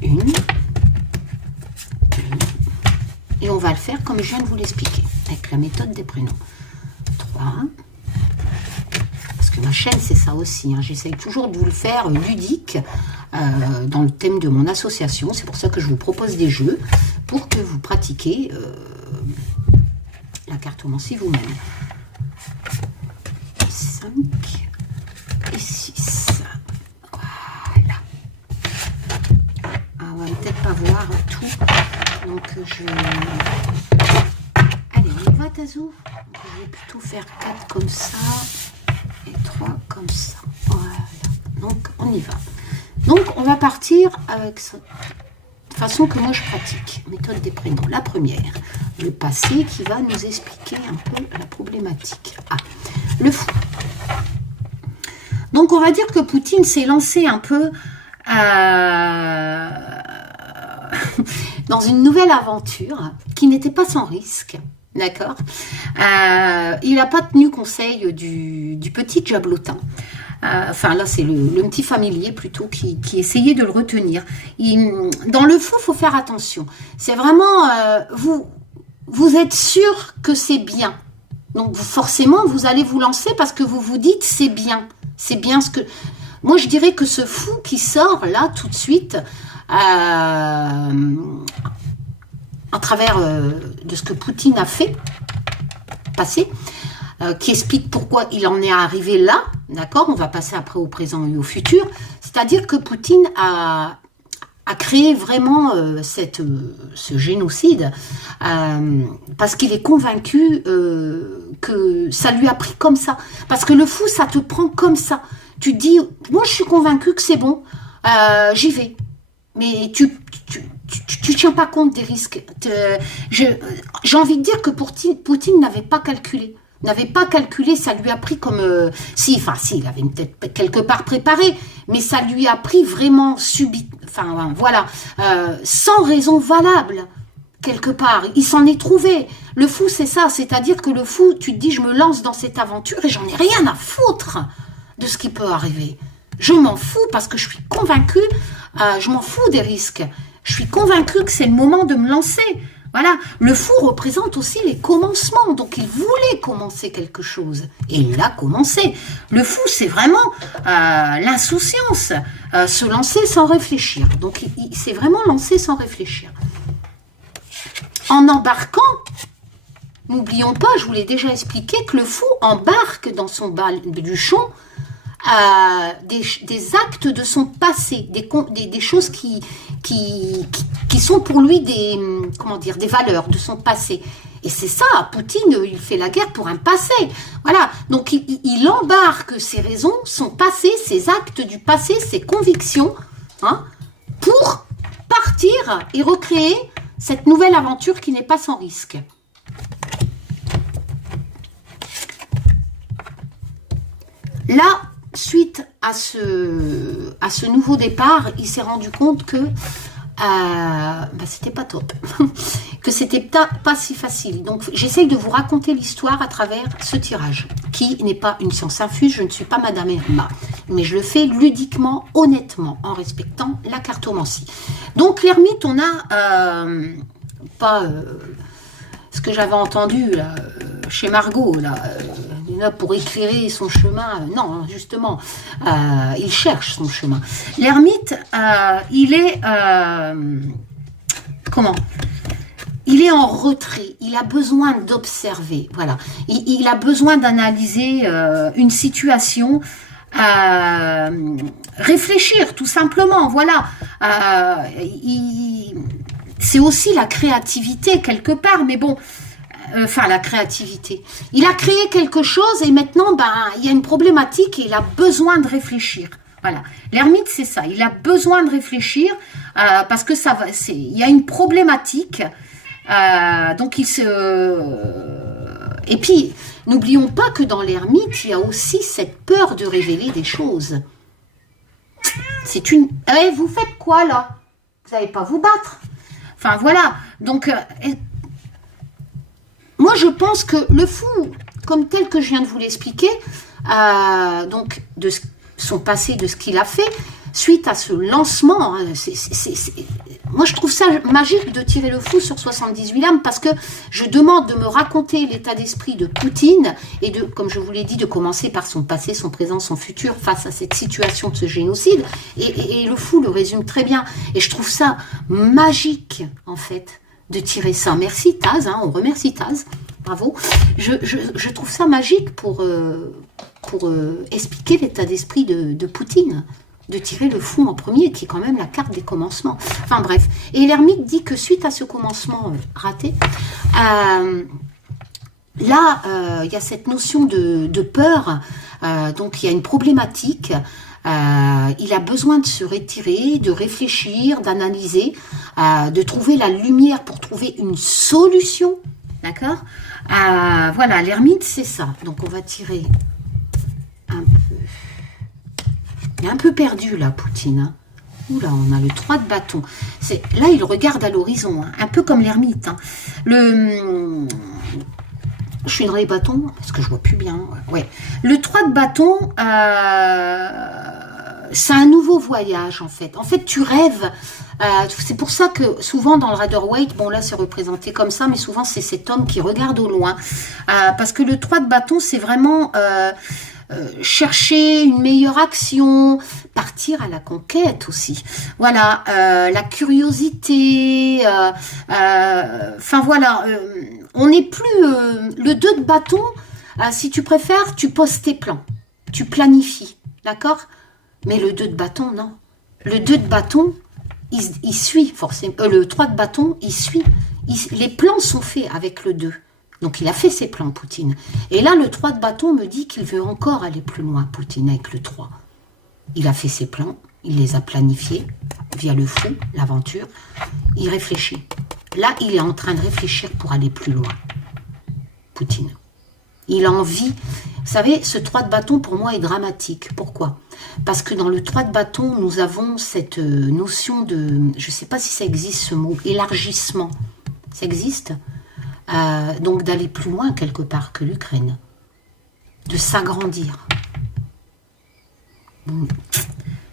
Une. Et on va le faire comme je viens de vous l'expliquer, avec la méthode des prénoms. 3. Parce que ma chaîne, c'est ça aussi. Hein. J'essaye toujours de vous le faire ludique dans le thème de mon association. C'est pour ça que je vous propose des jeux pour que vous pratiquiez la cartomancie vous-même. 5 et 6. Voilà. Ah, on va peut-être pas voir tout. Donc je... Allez, on y va, Tazou. Je vais plutôt faire 4 comme ça et 3 comme ça. Voilà. Donc on y va. Donc on va partir avec ça. De façon que moi je pratique. Méthode des prénoms. La première, le passé qui va nous expliquer un peu la problématique. Ah, le fou. Donc on va dire que Poutine s'est lancé un peu dans une nouvelle aventure qui n'était pas sans risque. D'accord. Il n'a pas tenu conseil du petit Diablotin. Enfin là c'est le petit familier plutôt qui essayait de le retenir. Dans le fou, il faut faire attention. C'est vraiment, vous êtes sûr que c'est bien. Donc forcément vous allez vous lancer parce que vous vous dites c'est bien. C'est bien ce que... Moi je dirais que ce fou qui sort là tout de suite, à travers de ce que Poutine a fait, passé, qui explique pourquoi il en est arrivé là, d'accord? On va passer après au présent et au futur. C'est-à-dire que Poutine a créé vraiment ce génocide parce qu'il est convaincu que ça lui a pris comme ça. Parce que le fou, ça te prend comme ça. Tu te dis, moi je suis convaincu que c'est bon, j'y vais. Mais tu tiens pas compte des risques. J'ai envie de dire que Poutine n'avait pas calculé. Ça lui a pris comme... si, il avait peut-être quelque part préparé, mais ça lui a pris vraiment voilà, sans raison valable, quelque part. Il s'en est trouvé. Le fou, c'est ça, c'est-à-dire que le fou, tu te dis, je me lance dans cette aventure et j'en ai rien à foutre de ce qui peut arriver. Je m'en fous parce que je suis convaincue, je m'en fous des risques. Je suis convaincue que c'est le moment de me lancer. Voilà, le fou représente aussi les commencements, donc il voulait commencer quelque chose, et il a commencé. Le fou, c'est vraiment l'insouciance, se lancer sans réfléchir, donc il s'est vraiment lancé sans réfléchir. en embarquant, n'oublions pas, je vous l'ai déjà expliqué, que le fou embarque dans son baluchon des actes de son passé, des choses qui sont pour lui des valeurs de son passé. Et c'est ça, Poutine, il fait la guerre pour un passé. Voilà, donc il embarque ses raisons, son passé, ses actes du passé, ses convictions, hein, pour partir et recréer cette nouvelle aventure qui n'est pas sans risque. Là, suite à ce nouveau départ, il s'est rendu compte que c'était pas top, que c'était pas si facile. Donc, j'essaye de vous raconter l'histoire à travers ce tirage, qui n'est pas une science infuse, je ne suis pas Madame Irma, mais je le fais ludiquement, honnêtement, en respectant la cartomancie. Donc, l'ermite, on a ce que j'avais entendu là, chez Margot, là pour éclairer son chemin. Non, justement, il cherche son chemin. L'ermite, il est... il est en retrait, il a besoin d'observer, voilà. Il a besoin d'analyser une situation, réfléchir tout simplement, voilà. C'est aussi la créativité quelque part, mais bon, la créativité. Il a créé quelque chose et maintenant, il y a une problématique et il a besoin de réfléchir. Voilà, l'ermite, c'est ça. Il a besoin de réfléchir parce que il y a une problématique. Donc, et puis, n'oublions pas que dans l'ermite, il y a aussi cette peur de révéler des choses. C'est une... vous faites quoi, là? Vous n'allez pas vous battre. Enfin, voilà. Donc... moi, je pense que le fou, comme tel que je viens de vous l'expliquer, donc de son passé, de ce qu'il a fait, suite à ce lancement, hein, moi je trouve ça magique de tirer le fou sur 78 lames parce que je demande de me raconter l'état d'esprit de Poutine et de, comme je vous l'ai dit, de commencer par son passé, son présent, son futur face à cette situation de ce génocide. Et le fou le résume très bien. Et je trouve ça magique, en fait, de tirer ça. Merci Taz, hein, on remercie Taz, bravo. Je trouve ça magique pour expliquer l'état d'esprit de Poutine, de tirer le fou en premier, qui est quand même la carte des commencements. Enfin bref, et l'ermite dit que suite à ce commencement raté, il y a cette notion de peur, donc il y a une problématique. Il a besoin de se retirer, de réfléchir, d'analyser, de trouver la lumière pour trouver une solution, d'accord? Voilà, l'ermite, c'est ça. Donc, on va tirer un peu. Il est un peu perdu, là, Poutine. Hein. Oula, on a le 3 de bâton. Là, il regarde à l'horizon, hein, un peu comme l'ermite. Hein. Je suis dans les bâtons, parce que je vois plus bien. Ouais. Le 3 de bâton, c'est un nouveau voyage, en fait. En fait, tu rêves. C'est pour ça que souvent dans le Rider-Waite, bon là c'est représenté comme ça, mais souvent c'est cet homme qui regarde au loin. Parce que le 3 de bâton, c'est vraiment chercher une meilleure action, partir à la conquête aussi. Voilà, la curiosité. Enfin voilà, on n'est plus... le 2 de bâton, si tu préfères, tu poses tes plans. Tu planifies, d'accord? Mais le 2 de bâton, non. Le 2 de bâton, il suit forcément. Le 3 de bâton, il suit. Les plans sont faits avec le 2. Donc, il a fait ses plans, Poutine. Et là, le 3 de bâton me dit qu'il veut encore aller plus loin, Poutine, avec le 3. Il a fait ses plans, il les a planifiés via le fou, l'aventure. Il réfléchit. Là, il est en train de réfléchir pour aller plus loin, Poutine. Il a envie... Vous savez, ce 3 de bâton, pour moi, est dramatique. Pourquoi? Parce que dans le 3 de bâton, nous avons cette notion de... Je ne sais pas si ça existe, ce mot. Élargissement. Ça existe? Donc, d'aller plus loin, quelque part, que l'Ukraine. De s'agrandir.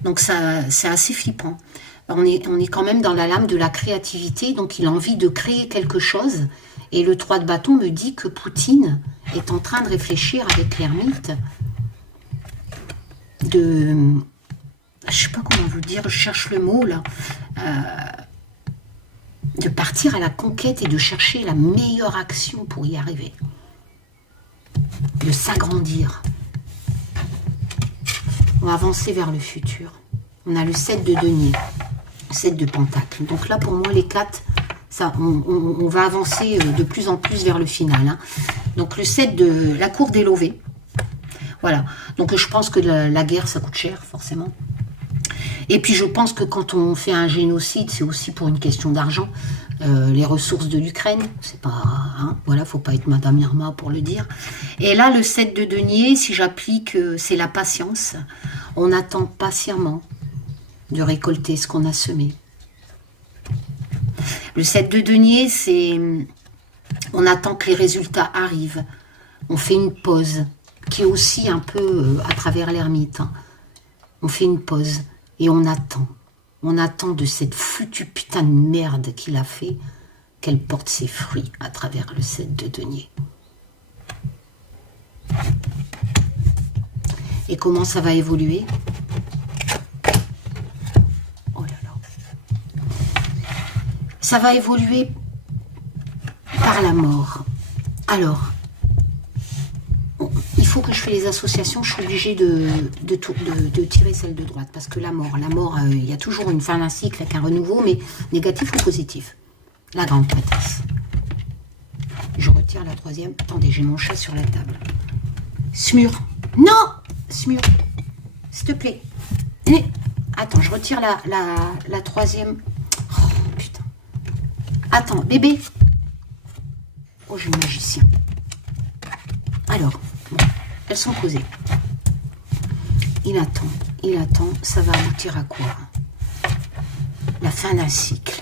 Donc, c'est assez flippant. On est quand même dans la lame de la créativité. Donc, il a envie de créer quelque chose. Et le 3 de bâton me dit que Poutine est en train de réfléchir avec l'ermite de... Je sais pas comment vous dire, je cherche le mot là. de partir à la conquête et de chercher la meilleure action pour y arriver. De s'agrandir. On va avancer vers le futur. On a le 7 de denier, 7 de pentacle. Donc là, pour moi, les 4, ça, on va avancer de plus en plus vers le final. Hein. Donc le 7 de la cour des lovés. Voilà. Donc je pense que la guerre, ça coûte cher, forcément. Et puis je pense que quand on fait un génocide, c'est aussi pour une question d'argent. Les ressources de l'Ukraine, c'est pas... Hein, voilà, faut pas être Madame Irma pour le dire. Et là, le 7 de denier, si j'applique, c'est la patience. On attend patiemment de récolter ce qu'on a semé. Le 7 de denier, c'est... On attend que les résultats arrivent. On fait une pause, qui est aussi un peu à travers l'ermite. Hein. On fait une pause et on attend. On attend de cette foutue putain de merde qu'il a fait, qu'elle porte ses fruits à travers le 7 de denier. Et comment ça va évoluer? Oh là là. Ça va évoluer par la mort. Alors, il faut que je fasse les associations, je suis obligée de tirer celle de droite, parce que la mort, il y a toujours une fin d'un cycle avec un renouveau, mais négatif ou positif. La grande prêtresse. Je retire la troisième. Attendez, j'ai mon chat sur la table. Smur. Non, Smur. S'il te plaît. Attends, je retire la troisième. Oh, putain. Attends, bébé. Oh, j'ai le magicien. Alors, bon, elles sont posées. Il attend, ça va aboutir à quoi? La fin d'un cycle.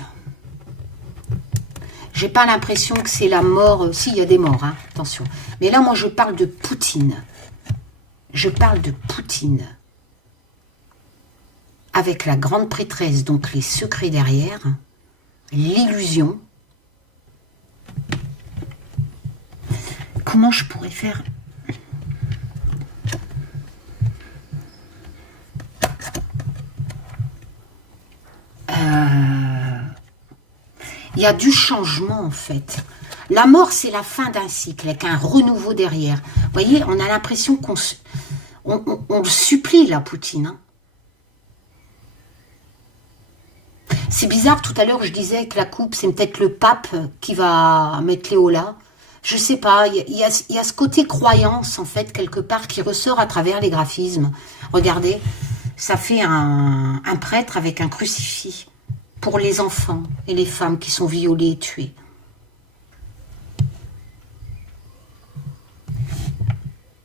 J'ai pas l'impression que c'est la mort. Si, il y a des morts, hein, attention. Mais là, moi, je parle de Poutine. Je parle de Poutine. Avec la grande prêtresse, donc les secrets derrière, l'illusion. Comment je pourrais faire? Il y a du changement en fait. La mort, c'est la fin d'un cycle avec un renouveau derrière. Vous voyez, on a l'impression qu'on on le supplie, la Poutine. Hein. C'est bizarre, tout à l'heure, je disais que la coupe, c'est peut-être le pape qui va mettre les hauts là. Je sais pas, il y a ce côté croyance, en fait, quelque part, qui ressort à travers les graphismes. Regardez, ça fait un prêtre avec un crucifix pour les enfants et les femmes qui sont violées et tuées.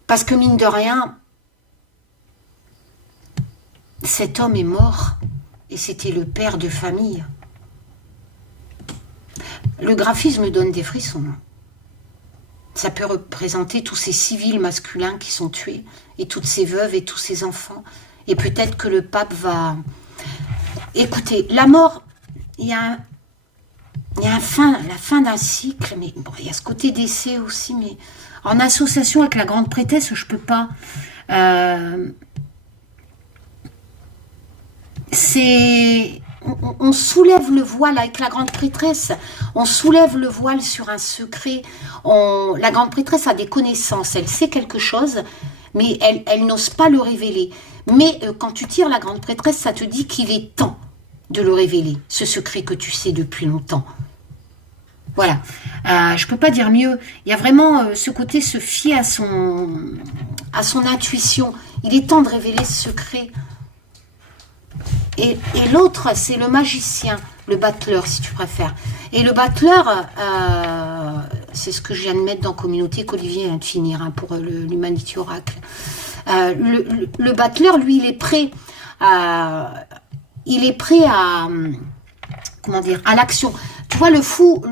Parce que, mine de rien, cet homme est mort et c'était le père de famille. Le graphisme donne des frissons. Ça peut représenter tous ces civils masculins qui sont tués, et toutes ces veuves et tous ces enfants. Et peut-être que le pape va... Écoutez, la mort, il y a la fin d'un cycle, mais bon, il y a ce côté d'essai aussi, mais en association avec la grande prêtresse, je peux pas... On soulève le voile avec la grande prêtresse, on soulève le voile sur un secret. La grande prêtresse a des connaissances, elle sait quelque chose, mais elle n'ose pas le révéler. Mais quand tu tires la grande prêtresse, ça te dit qu'il est temps de le révéler, ce secret que tu sais depuis longtemps. Voilà, je peux pas dire mieux. Il y a vraiment ce côté se fier à son intuition. Il est temps de révéler ce secret. Et l'autre, c'est le magicien, le battleur, si tu préfères. Et le battleur, c'est ce que je viens de mettre dans Communauté, qu'Olivier vient de finir hein, pour l'Humanity Oracle. Le battleur, lui, il est prêt à comment dire, à l'action. Tu vois, le fou,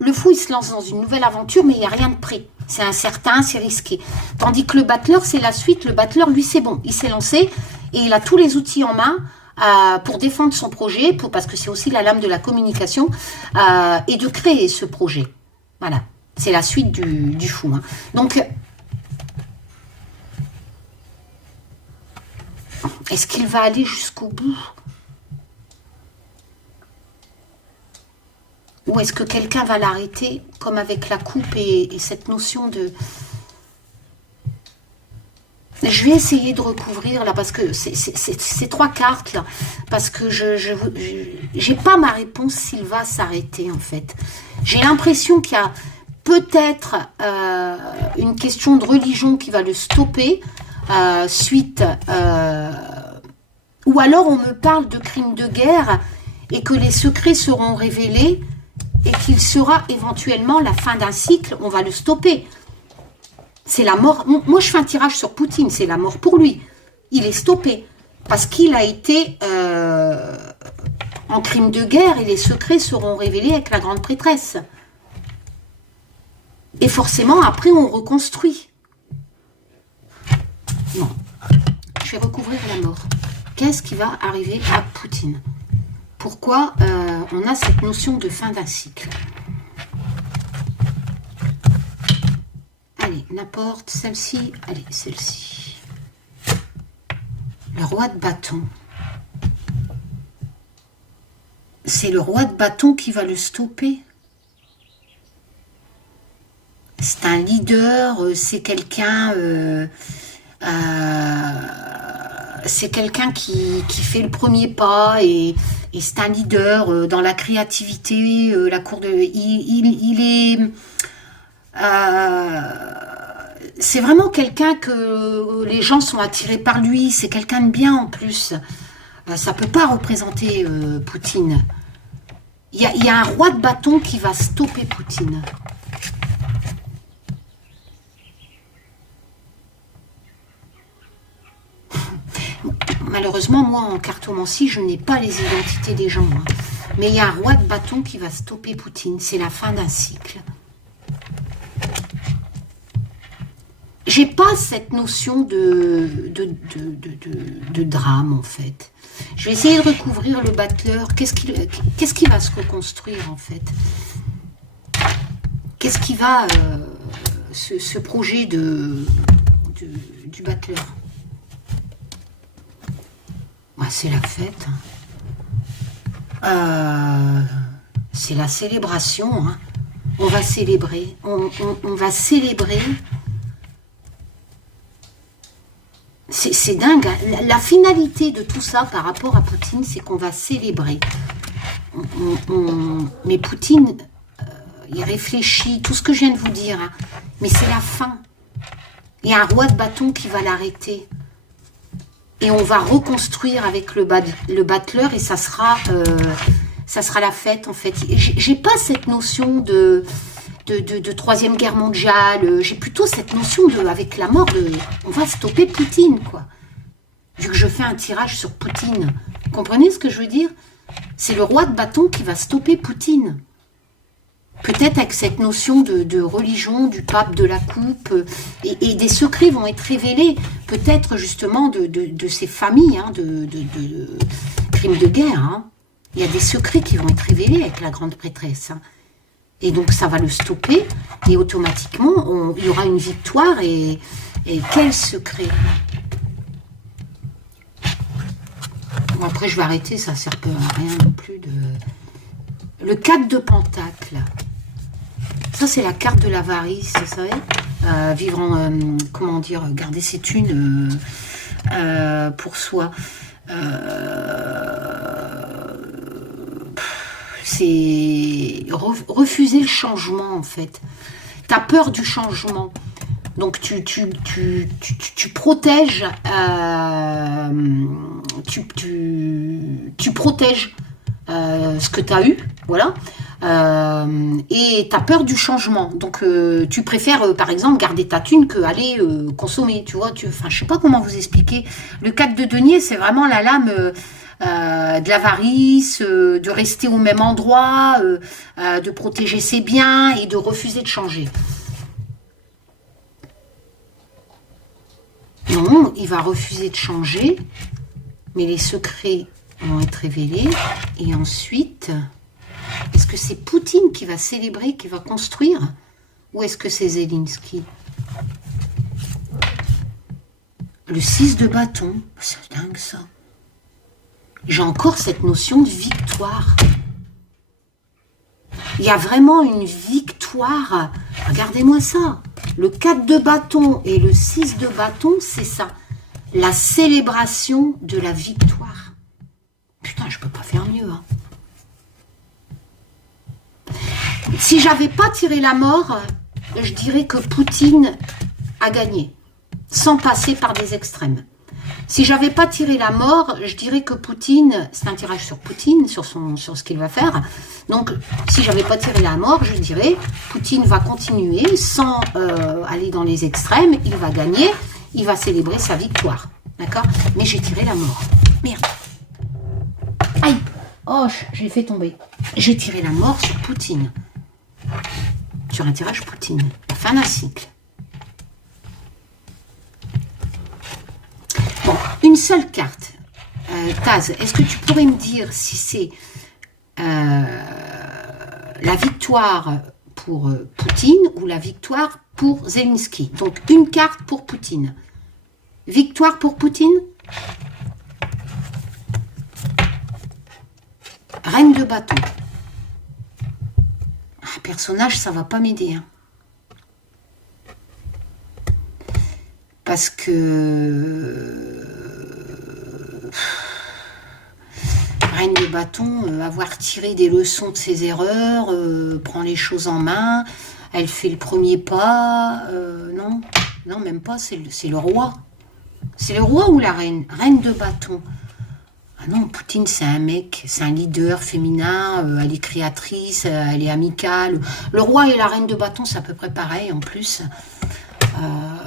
il se lance dans une nouvelle aventure, mais il n'y a rien de prêt. C'est incertain, c'est risqué. Tandis que le battleur, c'est la suite. Le battleur, lui, c'est bon. Il s'est lancé et il a tous les outils en main pour défendre son projet, parce que c'est aussi la lame de la communication, et de créer ce projet. Voilà. C'est la suite du fou. Hein. Donc, est-ce qu'il va aller jusqu'au bout? Ou est-ce que quelqu'un va l'arrêter, comme avec la coupe et cette notion de... Je vais essayer de recouvrir là, parce que ces 3 cartes là, parce que je j'ai pas ma réponse s'il va s'arrêter en fait. J'ai l'impression qu'il y a peut-être une question de religion qui va le stopper suite... ou alors on me parle de crimes de guerre et que les secrets seront révélés et qu'il sera éventuellement la fin d'un cycle, on va le stopper. C'est la mort. Moi, je fais un tirage sur Poutine, c'est la mort pour lui. Il est stoppé parce qu'il a été en crime de guerre et les secrets seront révélés avec la grande prêtresse. Et forcément, après, on reconstruit. Non. Je vais recouvrir la mort. Qu'est-ce qui va arriver à Poutine? Pourquoi on a cette notion de fin d'un cycle? Allez, n'importe, celle-ci, allez, celle-ci. Le roi de bâton. C'est le roi de bâton qui va le stopper. C'est un leader, c'est quelqu'un qui fait le premier pas et c'est un leader dans la créativité, la cour de... Il est... c'est vraiment quelqu'un que les gens sont attirés par lui, c'est quelqu'un de bien en plus. Ça peut pas représenter Poutine. Il y a un roi de bâton qui va stopper Poutine. Malheureusement, moi, en cartomancie, je n'ai pas les identités des gens. Hein. Mais il y a un roi de bâton qui va stopper Poutine. C'est la fin d'un cycle. J'ai pas cette notion de drame, en fait. Je vais essayer de recouvrir le battleur. Qu'est-ce qui va se reconstruire, en fait? Qu'est-ce qui va... ce projet du battleur? Ah, c'est la fête. C'est la célébration. Hein. On va célébrer. On va célébrer. C'est dingue. La finalité de tout ça par rapport à Poutine, c'est qu'on va célébrer. Mais Poutine, il réfléchit. Tout ce que je viens de vous dire. Hein. Mais c'est la fin. Il y a un roi de bâton qui va l'arrêter. Et on va reconstruire avec le battleur et ça sera la fête en fait. J'ai pas cette notion de troisième guerre mondiale. J'ai plutôt cette notion de, avec la mort, on va stopper Poutine quoi. Vu que je fais un tirage sur Poutine. Vous comprenez ce que je veux dire? C'est le roi de bâton qui va stopper Poutine. Peut-être avec cette notion de religion, du pape, de la coupe, et des secrets vont être révélés, peut-être justement de ces familles, hein, de crimes de guerre. Hein. Il y a des secrets qui vont être révélés avec la grande prêtresse. Hein. Et donc ça va le stopper, et automatiquement, il y aura une victoire, et quel secret? Bon, après je vais arrêter, ça ne sert à rien non plus de... Le 4 de Pentacle. Ça, c'est la carte de l'avarice, vous savez. Vivre en... comment dire? Garder ses thunes pour soi. C'est refuser le changement, en fait. Tu as peur du changement. Donc, tu protèges... tu protèges ce que tu as eu, voilà, et tu as peur du changement, donc tu préfères par exemple garder ta thune que aller consommer, tu vois, enfin je sais pas comment vous expliquer. Le 4 de denier, c'est vraiment la lame de l'avarice, de rester au même endroit, de protéger ses biens et de refuser de changer. Non, il va refuser de changer, mais les secrets vont être révélés. Et ensuite, est-ce que c'est Poutine qui va célébrer, qui va construire? Ou est-ce que c'est Zelensky? Le 6 de bâton. C'est dingue ça. J'ai encore cette notion de victoire. Il y a vraiment une victoire. Regardez-moi ça. Le 4 de bâton et le 6 de bâton, c'est ça. La célébration de la victoire. Putain, je peux pas faire mieux. Hein. Si j'avais pas tiré la mort, je dirais que Poutine a gagné. Sans passer par des extrêmes. Si j'avais pas tiré la mort, je dirais que Poutine, c'est un tirage sur Poutine, sur ce qu'il va faire. Donc, si j'avais pas tiré la mort, je dirais Poutine va continuer sans aller dans les extrêmes, il va gagner, il va célébrer sa victoire. D'accord? Mais j'ai tiré la mort. Merde. Aïe. Oh, j'ai fait tomber. J'ai tiré la mort sur Poutine. Sur un tirage Poutine. La fin d'un cycle. Bon, une seule carte. Taz, est-ce que tu pourrais me dire si c'est la victoire pour Poutine ou la victoire pour Zelensky? Donc, une carte pour Poutine. Victoire pour Poutine? Reine de bâton. Ah, personnage, ça va pas m'aider. Hein. Parce que Reine de bâton, avoir tiré des leçons de ses erreurs, prend les choses en main, elle fait le premier pas, non, même pas, c'est le roi. C'est le roi ou la reine? Reine de bâton. Ah non, Poutine, c'est un mec, c'est un leader féminin, elle est créatrice, elle est amicale. Le roi et la reine de bâton, c'est à peu près pareil en plus.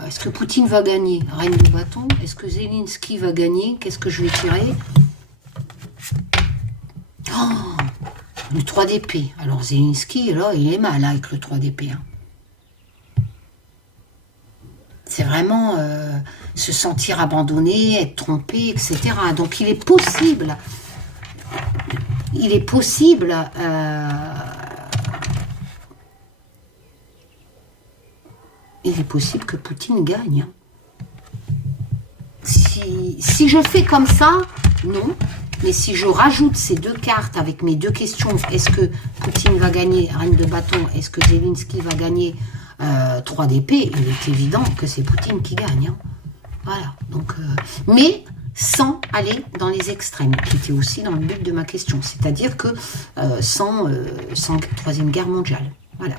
Est-ce que Poutine va gagner? Reine de bâton. Est-ce que Zelensky va gagner? Qu'est-ce que je vais tirer? Oh, le 3 d'épée. Alors Zelensky, là, il est mal avec le 3 d'épée. Hein. C'est vraiment se sentir abandonné, être trompé, etc. Donc il est possible que Poutine gagne. Hein. Si je fais comme ça, non. Mais si je rajoute ces deux cartes avec mes deux questions, est-ce que Poutine va gagner, reine de bâton, est-ce que Zelensky va gagner 3 d'épée, il est évident que c'est Poutine qui gagne. Hein. Voilà. Donc, mais sans aller dans les extrêmes, qui était aussi dans le but de ma question. C'est-à-dire que sans Troisième Guerre mondiale. Voilà.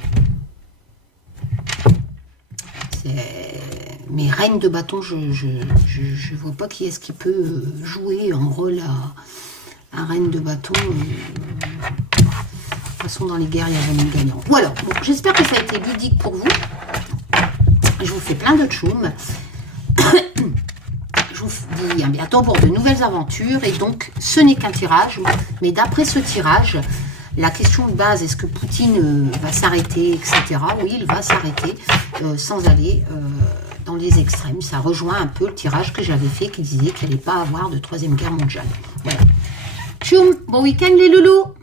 Mais reine de bâton, je vois pas qui est-ce qui peut jouer un rôle à reine de bâton. De toute façon, dans les guerres, il n'y a jamais de gagnant. Voilà, bon, j'espère que ça a été ludique pour vous. Je vous fais plein de tchoum. Je vous dis à bientôt pour de nouvelles aventures. Et donc, ce n'est qu'un tirage. Mais d'après ce tirage, la question de base, est-ce que Poutine va s'arrêter, etc. Oui, il va s'arrêter sans aller dans les extrêmes. Ça rejoint un peu le tirage que j'avais fait qui disait qu'il n'allait pas avoir de Troisième Guerre mondiale. Voilà. Tchoum, bon week-end les loulous.